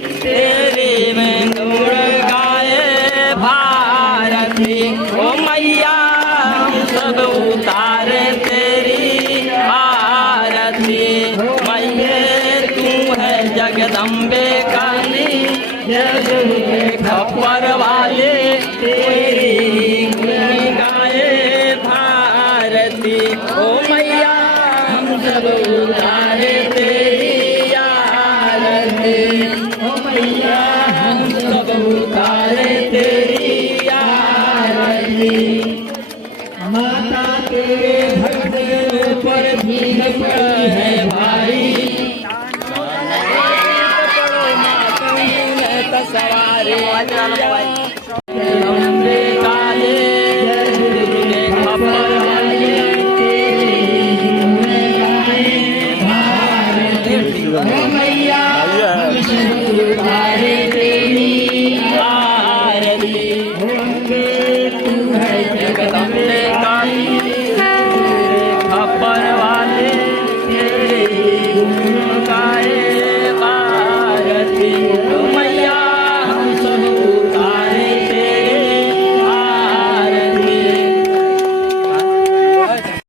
तेरी में गुण गाए भारती। ओ मैया हम सब उतारे तेरी आरती। मैया तू है जगदम्बे काली, जग खप्पर वाले तेरी गुण गाए भारती। ओ मैया हम सब उतारे तेरी आरती। ओ मैया हम सब उतारे तेरी आरती। माता तेरे भक्तों पर भीग पड़ी है भारी, सवारी